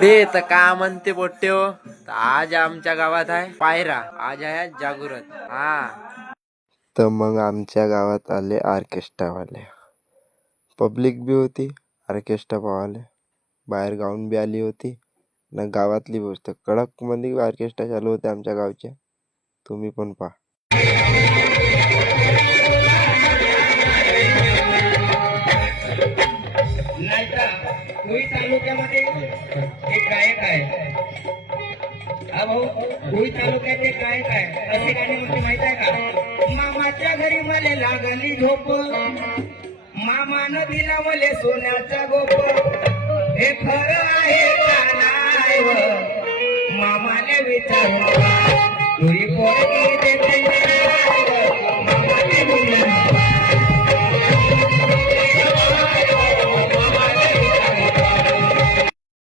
दे तर का म्हणते पोट्टे हो? आज आमच्या गावात आहे पायरा. आज आहे जागृत हा. तर मग आमच्या गावात आले ऑर्केस्ट्रावाले. पब्लिक बी होती ऑर्केस्ट्रा पावाले बाहेर गाऊन बी आली होती. ना गावातली गोष्ट. कडकमध्ये ऑर्केस्ट्रा चालू होते आमच्या गावच्या तुम्ही पण पहा. नाहीतर तालुक्यामध्ये एक गायक आहे. हा भाऊ भुई तालुक्यात एक गायक आहे. असे गाणे म्हणजे माहीत आहे का? मामाच्या घरी मले लागली झोप. मामानं दिला मले सोन्याचा गोप. हे खरं आहे का नाही मामाने विचारू तुरी पोरगी